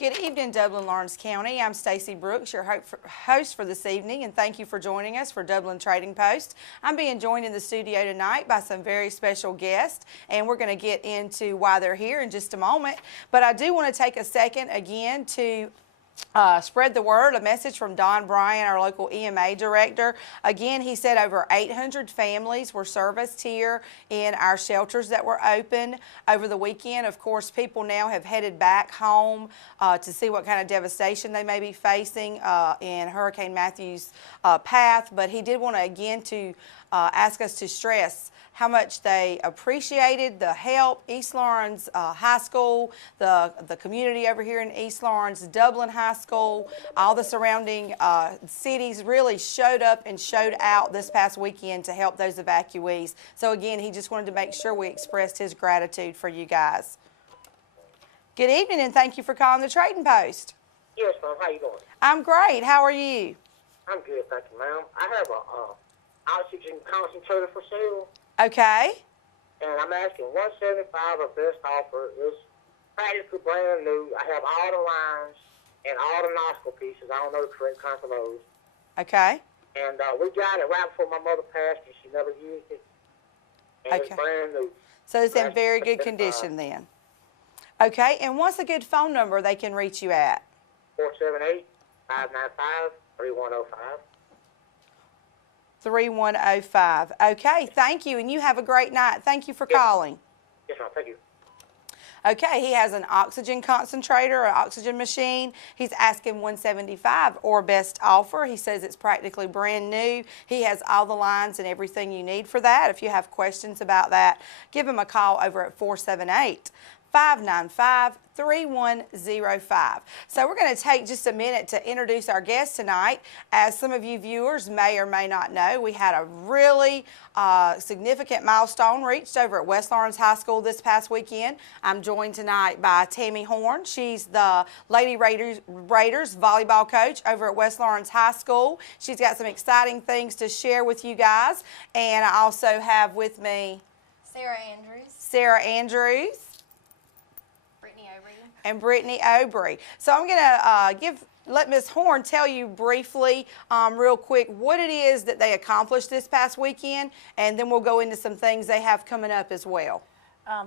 Good evening, Dublin, Lawrence County. I'm Stacy Brooks, your host for this evening, and thank you for joining us for Dublin Trading Post. I'm being joined in the studio tonight by some very special guests, and we're going to get into why they're here in just a moment. But I do want to take a second again to spread the word, a message from Don Bryan, our local EMA director. Again, he said over 800 families were serviced here in our shelters that were open over the weekend. Of course, people now have headed back home to see what kind of devastation they may be facing in Hurricane Matthew's path. But he did want to again to ask us to stress how much they appreciated the help. East Lawrence High School, the community over here in East Lawrence, Dublin High School, all the surrounding cities really showed up and showed out this past weekend to help those evacuees. So again, he just wanted to make sure we expressed his gratitude for you guys. Good evening, and thank you for calling the Trading Post. Yes, ma'am. How you doing? I'm great. How are you? I'm good, thank you, ma'am. I have a oxygen concentrator for sale. Okay. And I'm asking $175 or best offer. It's practically brand new. I have all the lines and all the nostril pieces. I don't know the correct kind for those. Okay. And we got it right before my mother passed, and she never used it. And it's brand new. So it's in very good condition then. Okay. And what's a good phone number they can reach you at? 478-595-3105. 3105. Okay, thank you, and you have a great night. Thank you for calling. Yes, ma'am. Thank you. Okay, he has an oxygen concentrator, an oxygen machine. He's asking $175 or best offer. He says it's practically brand new. He has all the lines and everything you need for that. If you have questions about that, give him a call over at 478-595-3105. So we're going to take just a minute to introduce our guest tonight. As some of you viewers may or may not know, we had a really significant milestone reached over at West Lawrence High School this past weekend. I'm joined tonight by Tammy Horn. She's the Lady Raiders volleyball coach over at West Lawrence High School. She's got some exciting things to share with you guys. And I also have with me Sarah Andrews. And Brittany Obry. So I'm going to let Ms. Horn tell you briefly, real quick, what it is that they accomplished this past weekend, and then we'll go into some things they have coming up as well.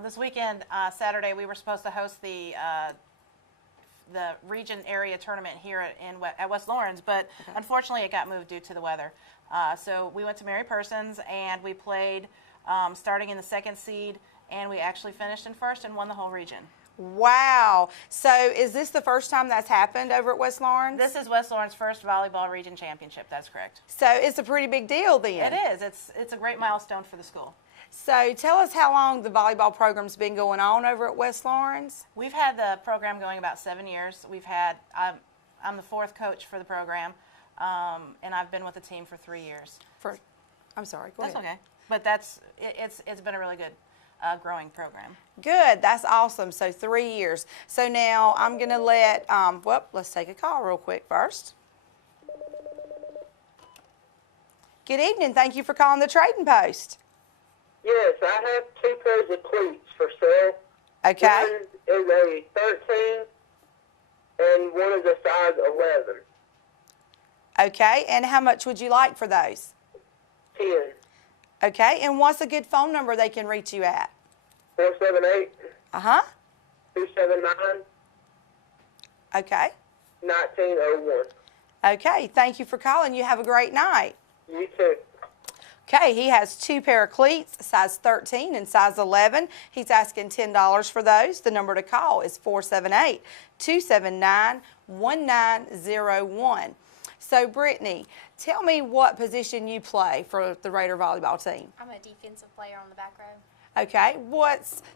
This weekend, Saturday, we were supposed to host the region area tournament here at West Lawrence, but unfortunately it got moved due to the weather. So we went to Mary Persons, and we played starting in the second seed, and we actually finished in first and won the whole region. Wow. So is this the first time that's happened over at West Lawrence? This is West Lawrence's first volleyball region championship. That's correct. So it's a pretty big deal then. It is. It's a great milestone for the school. So tell us how long the volleyball program's been going on over at West Lawrence. We've had the program going about 7 years. I'm the fourth coach for the program, and I've been with the team for 3 years. I'm sorry, go ahead. That's okay. But it's been a really good growing program. Good. That's awesome. So 3 years. So now I'm going to let, let's take a call real quick first. Good evening. Thank you for calling the Trading Post. Yes, I have 2 pairs of cleats for sale. Okay. One is a 13 and one is a size 11. Okay. And how much would you like for those? 10. Okay. And what's a good phone number they can reach you at? 478. 279. Okay. 1901. Okay. Thank you for calling. You have a great night. You too. Okay, he has 2 pair of cleats, size 13 and size 11. He's asking $10 for those. The number to call is 478-279-1901. So, Brittany, tell me what position you play for the Raider volleyball team. I'm a defensive player on the back row. Okay,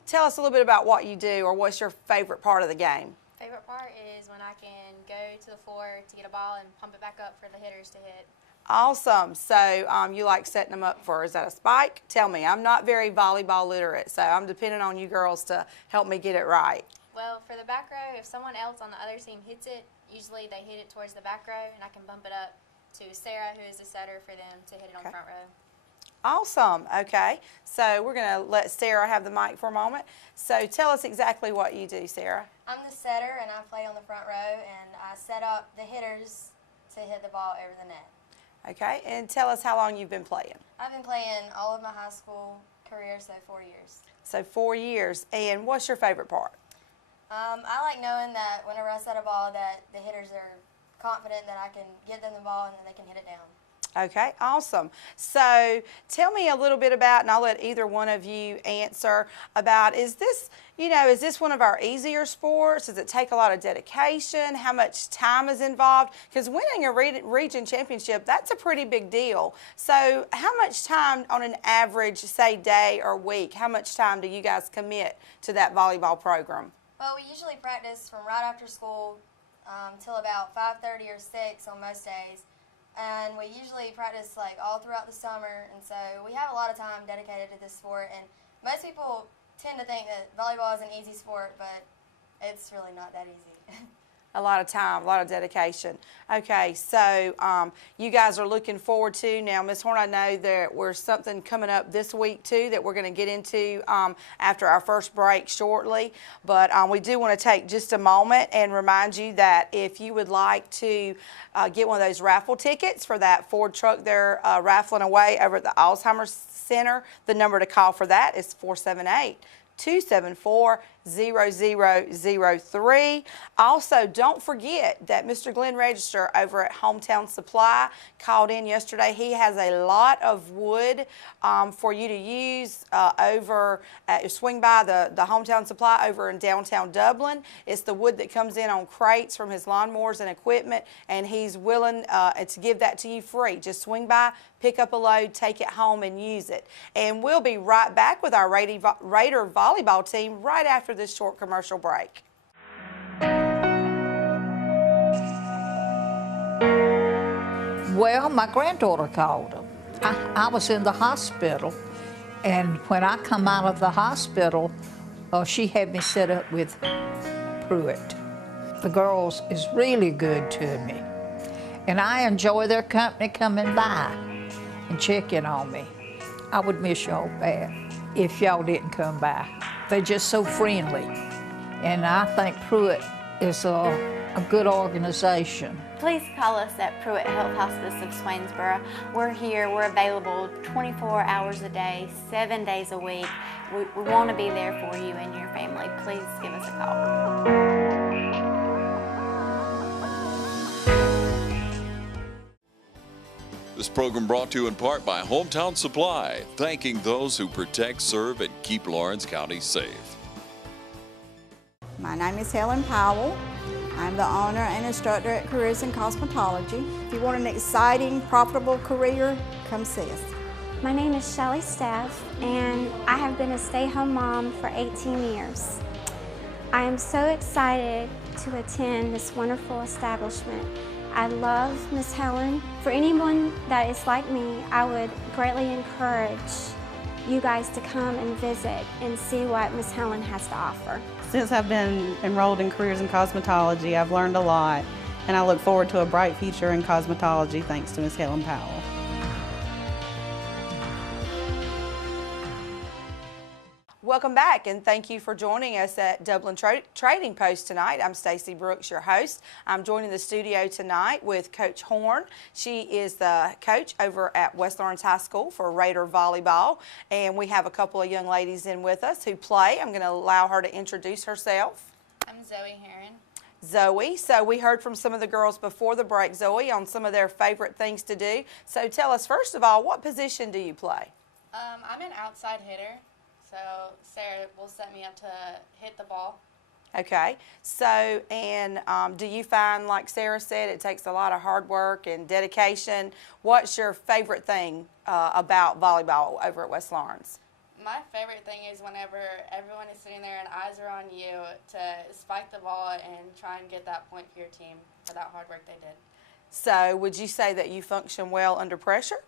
tell us a little bit about what you do, or what's your favorite part of the game? Favorite part is when I can go to the floor to get a ball and pump it back up for the hitters to hit. Awesome. So you like setting them up is that a spike? Tell me. I'm not very volleyball literate, so I'm depending on you girls to help me get it right. Well, for the back row, if someone else on the other team hits it, usually they hit it towards the back row, and I can bump it up to Sarah, who is the setter, for them to hit it on the front row. Awesome. Okay. So we're going to let Sarah have the mic for a moment. So tell us exactly what you do, Sarah. I'm the setter, and I play on the front row, and I set up the hitters to hit the ball over the net. Okay. And tell us how long you've been playing. I've been playing all of my high school career, so 4 years. So 4 years. And what's your favorite part? I like knowing that whenever I set a ball that the hitters are confident that I can give them the ball and that they can hit it down. Okay, awesome. So tell me a little bit about, and I'll let either one of you answer, about is this one of our easier sports? Does it take a lot of dedication? How much time is involved? Because winning a region championship, that's a pretty big deal. So how much time on an average, say, day or week, how much time do you guys commit to that volleyball program? Well, we usually practice from right after school till about 5:30 or 6 on most days. And we usually practice like all throughout the summer, and so we have a lot of time dedicated to this sport. And most people tend to think that volleyball is an easy sport, but it's really not that easy. A lot of time, a lot of dedication. Okay, so you guys are looking forward to, now Ms. Horn, I know there was something coming up this week too that we're going to get into after our first break shortly, but we do want to take just a moment and remind you that if you would like to get one of those raffle tickets for that Ford truck they're raffling away over at the Alzheimer's Center, the number to call for that is 478-274-0003. Also, don't forget that Mr. Glenn Register over at Hometown Supply called in yesterday. He has a lot of wood for you to use swing by the Hometown Supply over in downtown Dublin. It's the wood that comes in on crates from his lawnmowers and equipment, and he's willing to give that to you free. Just swing by, pick up a load, take it home, and use it. And we'll be right back with our Raider volleyball team right after this short commercial break. Well, my granddaughter called him. I was in the hospital, and when I come out of the hospital, she had me set up with Pruitt. The girls is really good to me, and I enjoy their company coming by and checking on me. I would miss y'all bad if y'all didn't come by. They're just so friendly, and I think Pruitt is a good organization. Please call us at Pruitt Health Hospice of Swainsboro. We're here, we're available 24 hours a day, 7 days a week. We want to be there for you and your family. Please give us a call. This program brought to you in part by Hometown Supply, thanking those who protect, serve, and keep Lawrence County safe. My name is Helen Powell. I'm the owner and instructor at Careers in Cosmetology. If you want an exciting, profitable career, come see us. My name is Shelly Staff, and I have been a stay-home mom for 18 years. I am so excited to attend this wonderful establishment. I love Miss Helen. For anyone that is like me, I would greatly encourage you guys to come and visit and see what Miss Helen has to offer. Since I've been enrolled in Careers in Cosmetology, I've learned a lot, and I look forward to a bright future in cosmetology thanks to Miss Helen Powell. Welcome back, and thank you for joining us at Dublin Trading Post tonight. I'm Stacy Brooks, your host. I'm joining the studio tonight with Coach Horn. She is the coach over at West Lawrence High School for Raider Volleyball, and we have a couple of young ladies in with us who play. I'm going to allow her to introduce herself. I'm Zoe Heron. Zoe, so we heard from some of the girls before the break, Zoe, on some of their favorite things to do. So tell us, first of all, what position do you play? I'm an outside hitter. So Sarah will set me up to hit the ball. Okay, so and do you find, like Sarah said, it takes a lot of hard work and dedication? What's your favorite thing about volleyball over at West Lawrence? My favorite thing is whenever everyone is sitting there and eyes are on you to spike the ball and try and get that point for your team for that hard work they did. So would you say that you function well under pressure?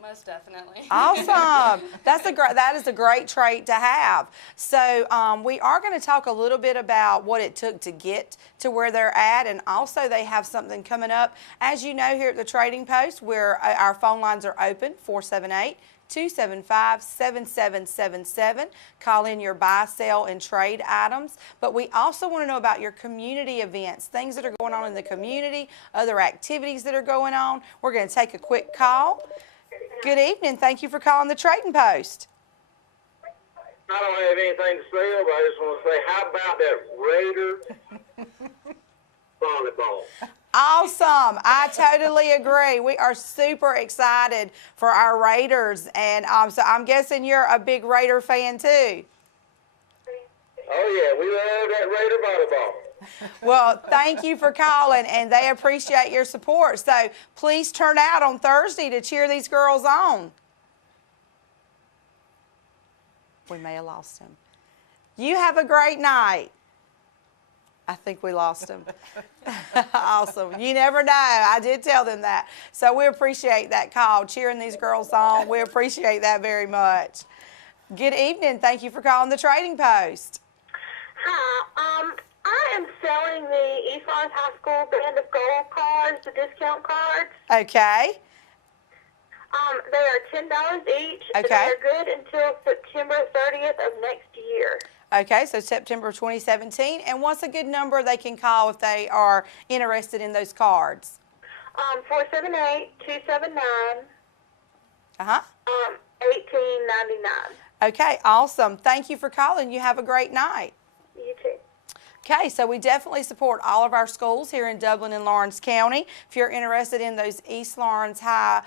Most definitely. Awesome. That is a great trait to have. So we are going to talk a little bit about what it took to get to where they're at, and also they have something coming up. As you know, here at the Trading Post, where our phone lines are open, 478-275-7777. Call in your buy, sell, and trade items. But we also want to know about your community events, things that are going on in the community, other activities that are going on. We're going to take a quick call. Good evening. Thank you for calling the Trading Post. I don't have anything to say, but I just want to say, how about that Raider volleyball? Awesome. I totally agree. We are super excited for our Raiders, and so I'm guessing you're a big Raider fan too. Oh, yeah. We love that Raider volleyball. Well, thank you for calling, and they appreciate your support. So please turn out on Thursday to cheer these girls on. We may have lost him. You have a great night. I think we lost him. Awesome. You never know. I did tell them that. So we appreciate that call, cheering these girls on. We appreciate that very much. Good evening. Thank you for calling the Trading Post. Hi. I am selling the East Lawrence High School Band of Gold cards, the discount cards. Okay. They are $10 each. Okay. They're good until September 30th of next year. Okay, so September 2017. And what's a good number they can call if they are interested in those cards? 478-279. 1899. Okay, awesome. Thank you for calling. You have a great night. You too. Okay, so we definitely support all of our schools here in Dublin and Lawrence County. If you're interested in those East Lawrence High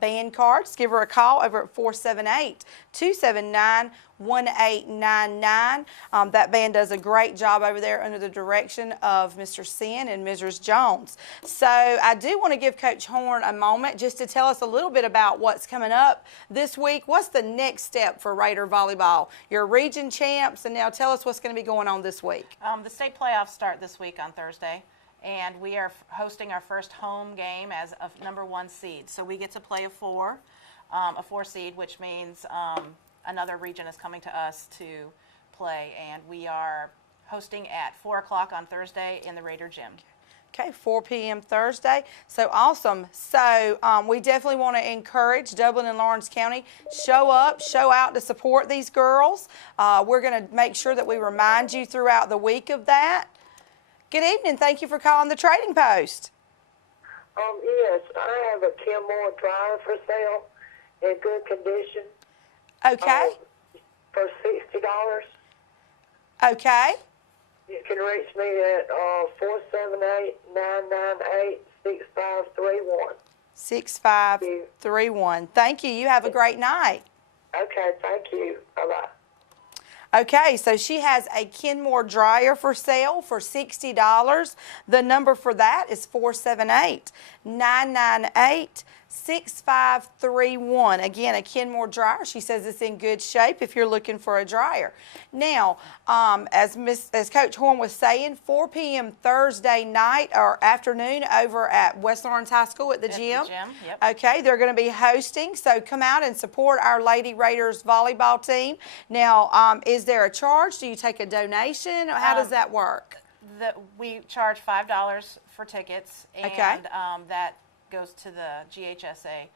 band cards, give her a call over at 478-279-1899. That band does a great job over there under the direction of Mr. Sin and Mrs. Jones. So I do want to give Coach Horn a moment just to tell us a little bit about what's coming up this week. What's the next step for Raider volleyball? You're region champs, and now tell us what's going to be going on this week. The state playoffs start this week on Thursday, and we are hosting our first home game as a #1 seed. So we get to play a 4 seed, which means another region is coming to us to play, and we are hosting at 4 o'clock on Thursday in the Raider Gym. Okay, 4 p.m. Thursday. So awesome. So we definitely want to encourage Dublin and Lawrence County, show up, show out to support these girls. We're going to make sure that we remind you throughout the week of that. Good evening. Thank you for calling the Trading Post. Yes, I have a Kenmore dryer for sale in good condition. Okay. For $60. Okay. You can reach me at 478-998-6531. 6531. Thank you. You have a great night. Okay, thank you. Bye-bye. Okay, so she has a Kenmore dryer for sale for $60. The number for that is 478-998-6531. Again, a Kenmore dryer. She says it's in good shape if you're looking for a dryer. Now, as Coach Horn was saying, 4 p.m. Thursday night or afternoon over at West Lawrence High School at the gym. Yep. Okay, they're going to be hosting, so come out and support our Lady Raiders volleyball team. Now, is there a charge? Do you take a donation? How does that work? We charge $5 for tickets, and Okay. That goes to the GHSA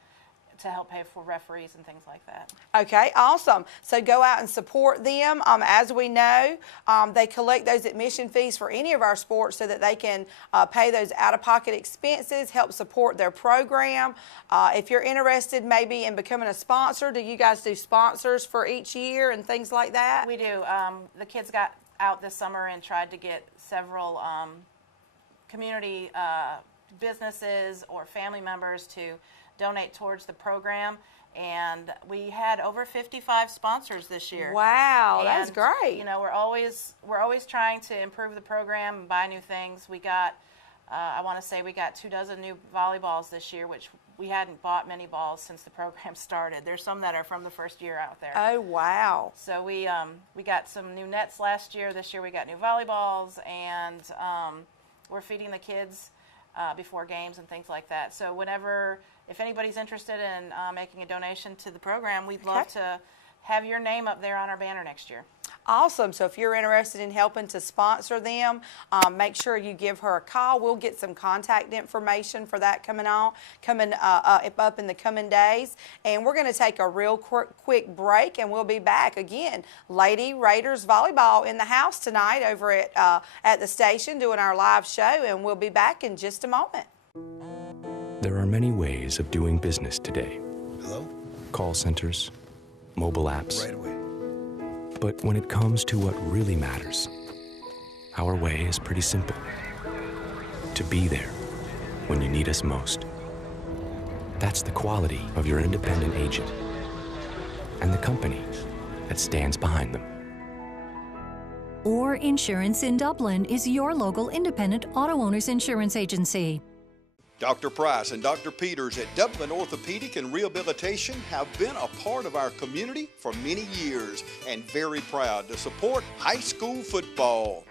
to help pay for referees and things like that. Okay, awesome. So go out and support them. As we know, they collect those admission fees for any of our sports so that they can pay those out-of-pocket expenses, help support their program. If you're interested maybe in becoming a sponsor, do you guys do sponsors for each year and things like that? We do. The kids got out this summer and tried to get several community businesses or family members to donate towards the program, and we had over 55 sponsors this year. Wow, and, that's great. You know, we're always trying to improve the program and buy new things. We got, I want to say, we got 24 new volleyballs this year, which we hadn't bought many balls since the program started. There's some that are from the first year out there. Oh wow! So we got some new nets last year. This year we got new volleyballs, and we're feeding the kids before games and things like that. So if anybody's interested in making a donation to the program, we'd love to have your name up there on our banner next year. Awesome. So if you're interested in helping to sponsor them, make sure you give her a call. We'll get some contact information for that coming up in the coming days. And we're going to take a real quick break, and we'll be back again. Lady Raiders Volleyball in the house tonight over at the station doing our live show, and we'll be back in just a moment. There are many ways of doing business today. Hello? Call centers, mobile apps. Right away. But when it comes to what really matters, our way is pretty simple. To be there when you need us most. That's the quality of your independent agent and the company that stands behind them. Orr Insurance in Dublin is your local independent auto owners insurance agency. Dr. Price and Dr. Peters at Dublin Orthopedic and Rehabilitation have been a part of our community for many years and very proud to support high school football.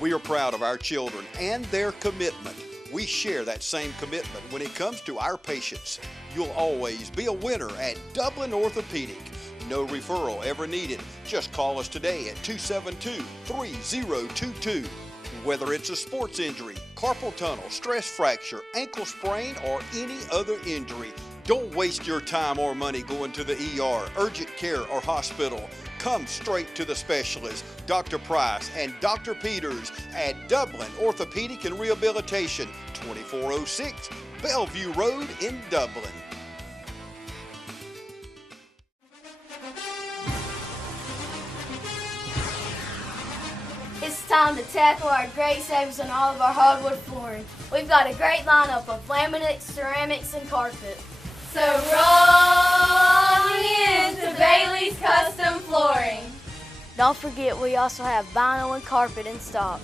We are proud of our children and their commitment. We share that same commitment when it comes to our patients. You'll always be a winner at Dublin Orthopedic. No referral ever needed. Just call us today at 272-3022. Whether it's a sports injury, carpal tunnel, stress fracture, ankle sprain, or any other injury, don't waste your time or money going to the ER, urgent care, or hospital. Come straight to the specialist, Dr. Price and Dr. Peters at Dublin Orthopedic and Rehabilitation, 2406 Bellevue Road in Dublin. It's time to tackle our great savings on all of our hardwood flooring. We've got a great lineup of laminates, ceramics, and carpet. So roll in to Bailey's Custom Flooring. Don't forget, we also have vinyl and carpet in stock.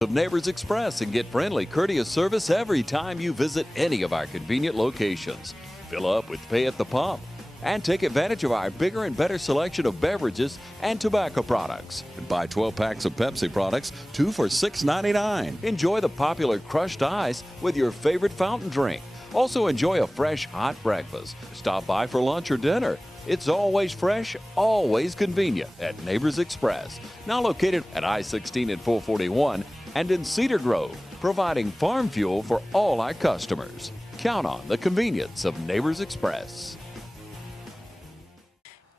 Of Neighbors Express and get friendly, courteous service every time you visit any of our convenient locations. Fill up with pay at the pump and take advantage of our bigger and better selection of beverages and tobacco products. And buy 12 packs of Pepsi products, 2 for $6.99. Enjoy the popular crushed ice with your favorite fountain drink. Also enjoy a fresh, hot breakfast. Stop by for lunch or dinner. It's always fresh, always convenient at Neighbors Express. Now located at I-16 and 441 and in Cedar Grove, providing farm fuel for all our customers. Count on the convenience of Neighbors Express.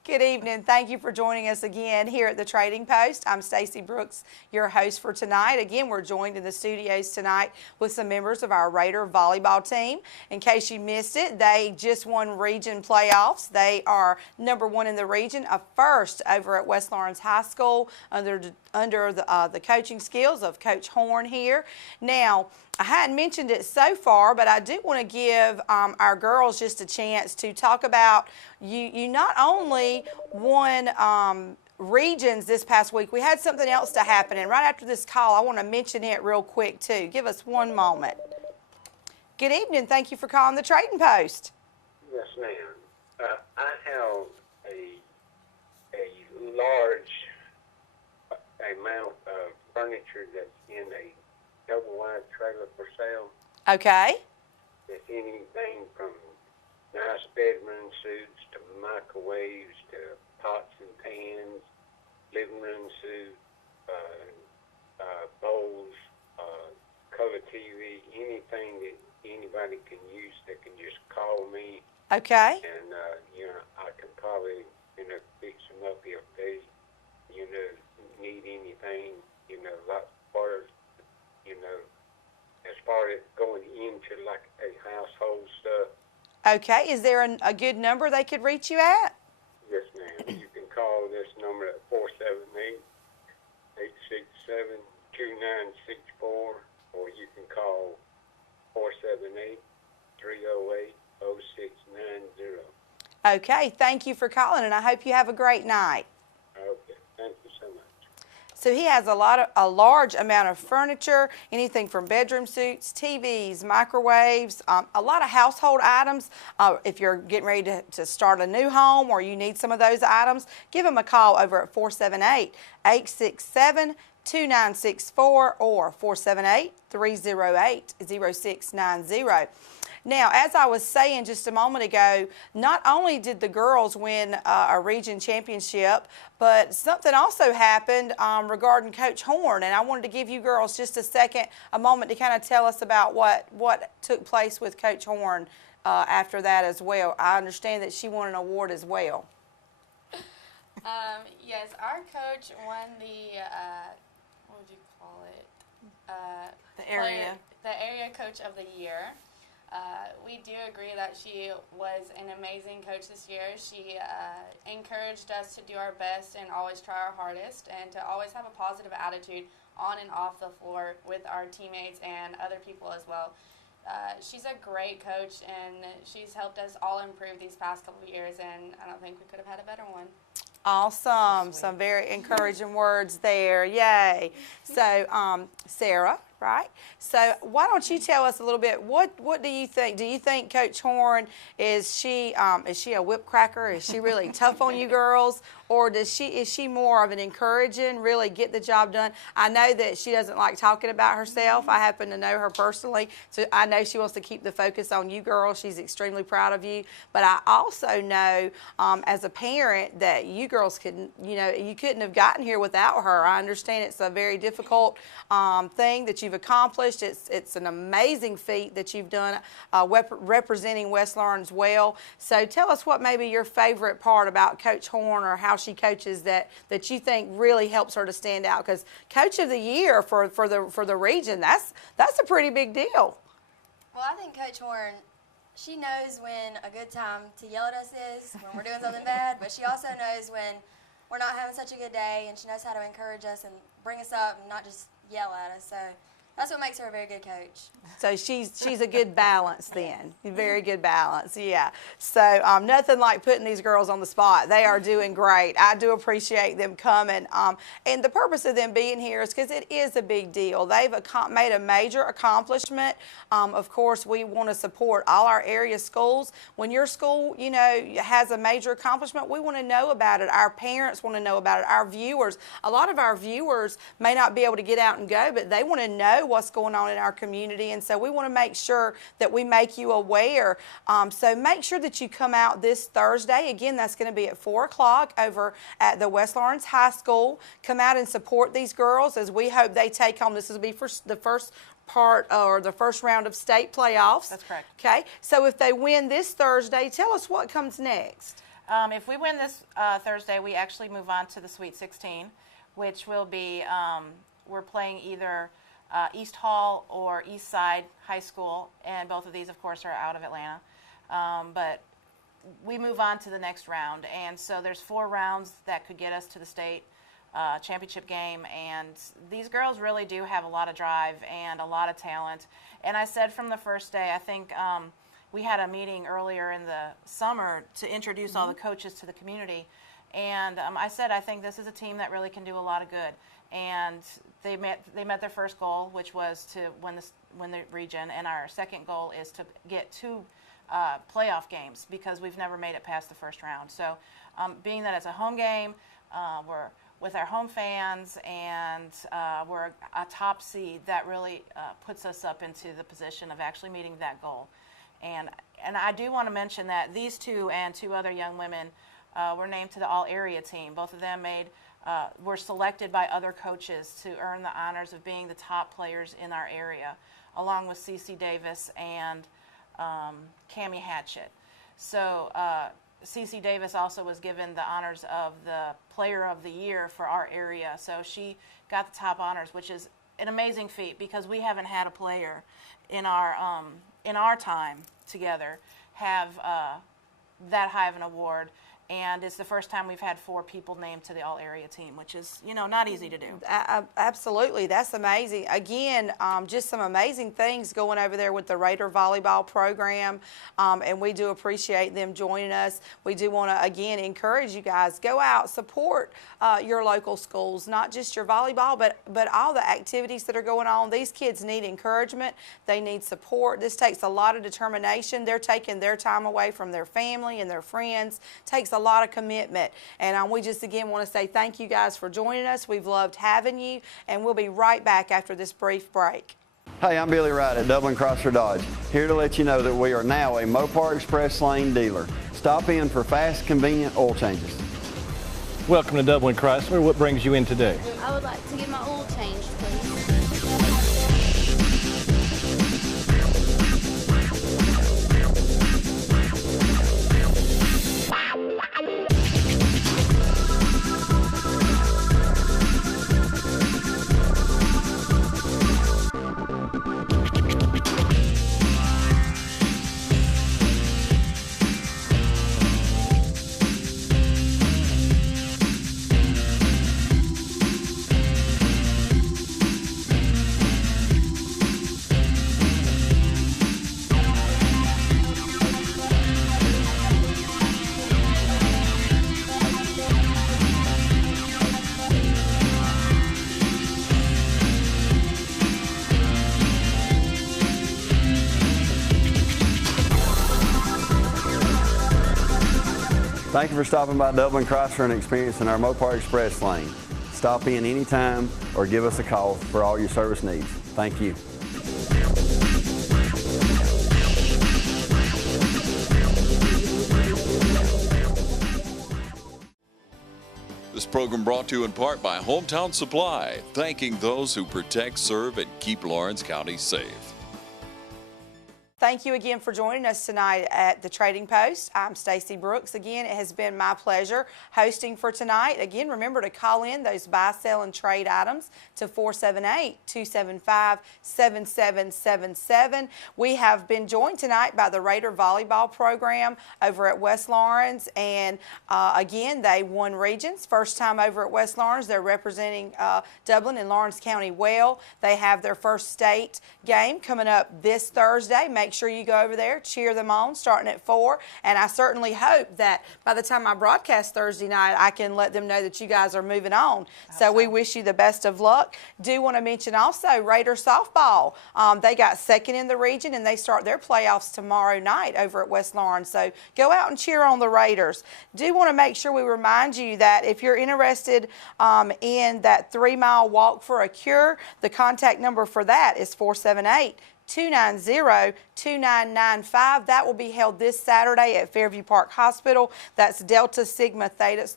Good evening. Thank you for joining us again here at the Trading Post. I'm Stacy Brooks, your host for tonight. Again, we're joined in the studios tonight with some members of our Raider volleyball team. In case you missed it, they just won region playoffs. They are #1 in the region, a first over at West Lawrence High School under the coaching skills of Coach Horn here. Now, I hadn't mentioned it so far, but I do want to give our girls just a chance to talk about you not only won regions this past week, we had something else to happen, and right after this call, I want to mention it real quick too. Give us one moment. Good evening. Thank you for calling the Trading Post. Yes, ma'am. I have a large amount of furniture that's in a double-wide trailer for sale. Okay. It's anything from nice bedroom suits to microwaves to pots and pans, living room suits, bowls, color TV, anything that anybody can use that can just call me. Okay. And, I can probably, fix them up if they, need anything, like as far as going into like a household stuff. Okay. Is there a good number they could reach you at? Yes, ma'am. You can call this number at 478-867-2964, or you can call 478-308-0690. Okay. Thank you for calling, and I hope you have a great night. Okay. Thank you so much. So he has a large amount of furniture, anything from bedroom suites, TVs, microwaves, a lot of household items. If you're getting ready to start a new home or you need some of those items, give him a call over at 478-867-2964 or 478-308-0690. Now, as I was saying just a moment ago, not only did the girls win a region championship, but something also happened regarding Coach Horn, and I wanted to give you girls just a moment to kind of tell us about what took place with Coach Horn after that as well. I understand that she won an award as well. Yes, our coach won the, what would you call it? The area. The area coach of the year. We do agree that she was an amazing coach this year. She encouraged us to do our best and always try our hardest and to always have a positive attitude on and off the floor with our teammates and other people as well. She's a great coach, and she's helped us all improve these past couple of years, and I don't think we could have had a better one. Awesome. Some very encouraging words there. Yay. So, Sarah, right? So why don't you tell us a little bit, what do you think? Do you think Coach Horn, is she a whip cracker? Is she really tough on you girls? Or is she more of an encouraging, really get the job done? I know that she doesn't like talking about herself. I happen to know her personally, so I know she wants to keep the focus on you girls. She's extremely proud of you. But I also know as a parent that you girls couldn't have gotten here without her. I understand it's a very difficult thing that you've accomplished. It's an amazing feat that you've done representing West Lawrence well. So tell us what maybe your favorite part about Coach Horn or how she coaches that you think really helps her to stand out, because Coach of the Year for the region, that's a pretty big deal. Well, I think Coach Horn, she knows when a good time to yell at us is, when we're doing something bad, but she also knows when we're not having such a good day, and she knows how to encourage us and bring us up and not just yell at us. So that's what makes her a very good coach. So she's a good balance then. Very good balance, yeah. So nothing like putting these girls on the spot. They are doing great. I do appreciate them coming. And the purpose of them being here is because it is a big deal. They've made a major accomplishment. Of course, we want to support all our area schools. When your school, has a major accomplishment, we want to know about it. Our parents want to know about it. Our viewers. A lot of our viewers may not be able to get out and go, but they want to know what's going on in our community, and so we want to make sure that we make you aware. So make sure that you come out this Thursday. Again, that's going to be at 4 o'clock over at the West Lawrence High School. Come out and support these girls as we hope they take home. This will be for the first part or the first round of state playoffs. That's correct. Okay, so if they win this Thursday, tell us what comes next. If we win this Thursday, we actually move on to the Sweet 16, which will be, we're playing either East Hall or East Side High School, and both of these, of course, are out of Atlanta. But we move on to the next round, and so there's 4 rounds that could get us to the state championship game, and these girls really do have a lot of drive and a lot of talent. And I said from the first day, I think we had a meeting earlier in the summer to introduce all the coaches to the community, and I said I think this is a team that really can do a lot of good. And they met their first goal, which was to win the region, and our second goal is to get 2 playoff games, because we've never made it past the first round. So being that it's a home game, we're with our home fans, and we're a top seed, that really puts us up into the position of actually meeting that goal. And I do want to mention that these 2 and 2 other young women were named to the all-area team. Both of them were selected by other coaches to earn the honors of being the top players in our area, along with Cece Davis and Cammie Hatchett. So Cece Davis also was given the honors of the Player of the Year for our area. So she got the top honors, which is an amazing feat, because we haven't had a player in our time together have that high of an award. and it's the first time we've had 4 people named to the all-area team, which is, you know, not easy to do. Absolutely, that's amazing. Again, just some amazing things going over there with the Raider volleyball program, and we do appreciate them joining us. We do want to, again, encourage you guys, go out, support your local schools, not just your volleyball, but all the activities that are going on. These kids need encouragement. They need support. This takes a lot of determination. They're taking their time away from their family and their friends. Takes a lot of commitment. And we just, again, want to say thank you guys for joining us. We've loved having you, and we'll be right back after this brief break. Hey, I'm Billy Wright at Dublin Chrysler Dodge, here to let you know that we are now a Mopar Express Lane dealer. Stop in for fast, convenient oil changes. Welcome to Dublin Chrysler. What brings you in today? I would like to get my oil changed, please. Thank you for stopping by Dublin Chrysler and experiencing our Mopar Express Lane. Stop in anytime or give us a call for all your service needs. Thank you. This program brought to you in part by Hometown Supply, thanking those who protect, serve, and keep Lawrence County safe. Thank you again for joining us tonight at the Trading Post. I'm Stacy Brooks. Again, it has been my pleasure hosting for tonight. Again, remember to call in those buy, sell, and trade items to 478-275-7777. We have been joined tonight by the Raider volleyball program over at West Lawrence, and again, they won regions. First time over at West Lawrence. They're representing Dublin and Lawrence County well. They have their first state game coming up this Thursday. Make sure you go over there, cheer them on, starting at 4. And I certainly hope that by the time I broadcast Thursday night, I can let them know that you guys are moving on. So we wish you the best of luck. Do want to mention also Raider softball. They got second in the region, and they start their playoffs tomorrow night over at West Lawrence. So go out and cheer on the Raiders. Do want to make sure we remind you that if you're interested in that 3-mile walk for a cure, the contact number for that is 478-290-2995. That will be held this Saturday at Fairview Park Hospital. That's Delta Sigma Theta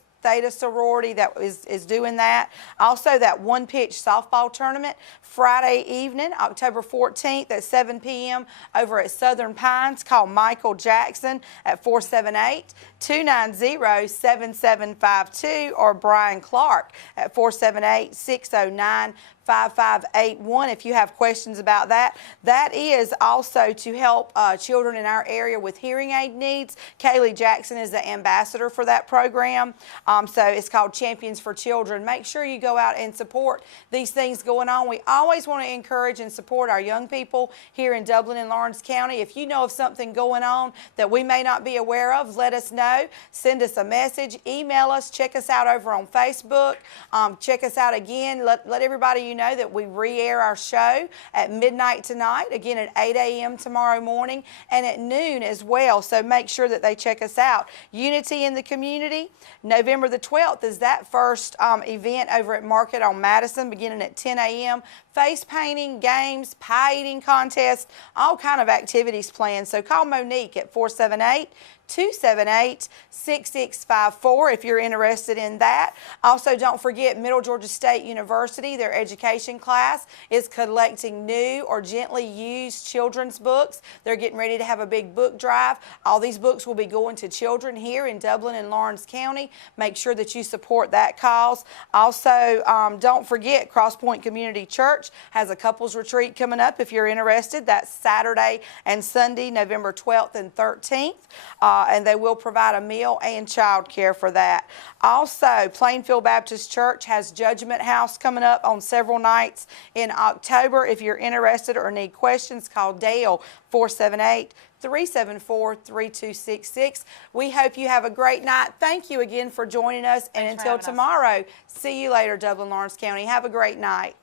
sorority that is doing that. Also, that one-pitch softball tournament Friday evening, October 14th at 7 p.m. over at Southern Pines. Call Michael Jackson at 478-290-7752 or Brian Clark at 478-609-5581 if you have questions about that. That is also to help children in our area with hearing aid needs. Kaylee Jackson is the ambassador for that program. So it's called Champions for Children. Make sure you go out and support these things going on. We always want to encourage and support our young people here in Dublin and Lawrence County. If you know of something going on that we may not be aware of, let us know. Send us a message, email us, check us out over on Facebook. Check us out again. Let everybody know that we re-air our show at midnight tonight, again at 8 a.m. tomorrow morning, and at noon as well. So make sure that they check us out. Unity in the Community, November the 12th is that first event over at Market on Madison, beginning at 10 a.m. Face painting, games, pie eating contest, all kind of activities planned. So call Monique at 478-278-6654 if you're interested in that. Also, don't forget Middle Georgia State University, their education class is collecting new or gently used children's books. They're getting ready to have a big book drive. All these books will be going to children here in Dublin and Lawrence County. Make sure that you support that cause. Also, don't forget Cross Point Community Church has a couples retreat coming up if you're interested. That's Saturday and Sunday, November 12th and 13th. and they will provide a meal and child care for that. Also, Plainfield Baptist Church has Judgment House coming up on several nights in October. If you're interested or need questions, call Dale 478-374-3266. We hope you have a great night. Thank you again for joining us, and until tomorrow, see you later, Dublin, Lawrence County. Have a great night.